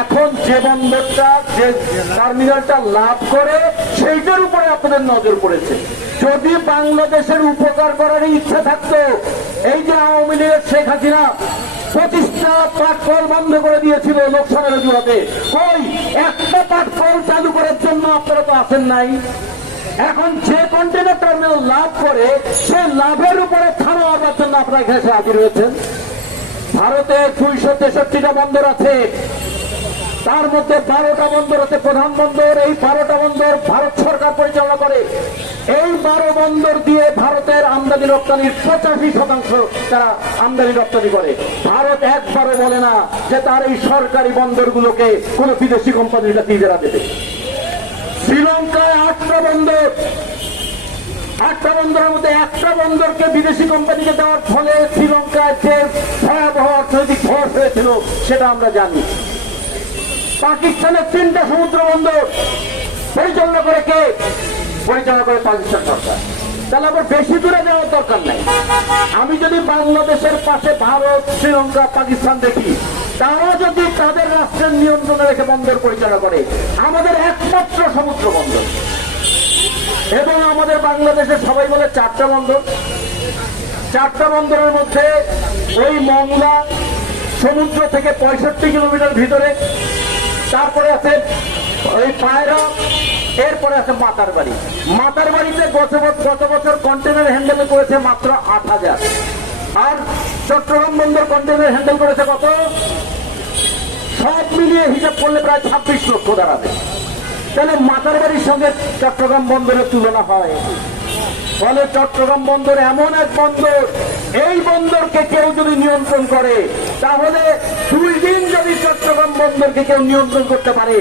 এখন যে বন্দরটা, যে টার্মিনালটা লাভ করে সেইটার উপরে আপনাদের নজর পড়েছে। যদি বাংলাদেশের উপকার করার ইচ্ছা থাকতো, এই যে আওয়ামী লীগের শেখ হাসিনা 25টা পাটকল বন্ধ করে দিয়েছিল লোকসভার অজুহাতে, ওই একটা পাটকল চালু করার জন্য আপনারা তো আসেন নাই। এখন যে কন্টেনার টার্মিনাল লাভ করে সেই লাভের উপরে থানা হওয়ার জন্য আপনারা এখানে হাজির হয়েছেন। ভারতে 263টা বন্দর আছে, তার মধ্যে 12টা বন্দর আছে প্রধান বন্দর। এই 12টা বন্দর ভারত সরকার পরিচালনা করে। এই 12 বন্দর দিয়ে ভারতের আমদানি রপ্তানির 85% তারা আমদানি রপ্তানি করে। ভারত একবারও বলে না যে তার এই সরকারি বন্দরগুলোকে কোন বিদেশি কোম্পানির কাছে ইজারা দেবে। শ্রীলঙ্কায় 8টা বন্দর, 8টা বন্দরের মধ্যে একটা বন্দরকে বিদেশি কোম্পানিকে দেওয়ার ফলে শ্রীলঙ্কায় যে ভয়াবহ অর্থনৈতিক ধস হয়েছিল সেটা আমরা জানি। পাকিস্তানের 3টা সমুদ্র বন্দর পরিচালনা করে কে? পরিচালনা করে পাকিস্তান সরকার। তাহলে আবার বেশি দূরে যাওয়ার দরকার নাই। আমি যদি বাংলাদেশের পাশে ভারত, শ্রীলঙ্কা, পাকিস্তান দেখি, তারা যদি তাদের রাষ্ট্রের নিয়ন্ত্রণে রেখে বন্দর পরিচালনা করে, আমাদের একমাত্র সমুদ্র বন্দর। এবং আমাদের বাংলাদেশে সবাই বলে 4টা বন্দর। 4টা বন্দরের মধ্যে ওই মংলা সমুদ্র থেকে 65 কিলোমিটার ভিতরে, তারপরে আছে ওই পায়রা, এরপরে আছে মাতারবাড়ি। মাতারবাড়িতে গত বছর কন্টেনার হ্যান্ডেল করেছে মাত্র 8,000, আর চট্টগ্রাম বন্দর কন্টেনার হ্যান্ডেল করেছে কত? সব মিলিয়ে হিসাব করলে প্রায় 26 লক্ষ দাঁড়াবে। তাহলে মাতারবাড়ির সঙ্গে চট্টগ্রাম বন্দরের তুলনা হয়। ফলে চট্টগ্রাম বন্দর এমন এক বন্দর, এই বন্দরকে কেউ যদি নিয়ন্ত্রণ করে, তাহলে 2 দিন যদি চট্টগ্রাম বন্দরকে কেউ নিয়ন্ত্রণ করতে পারে,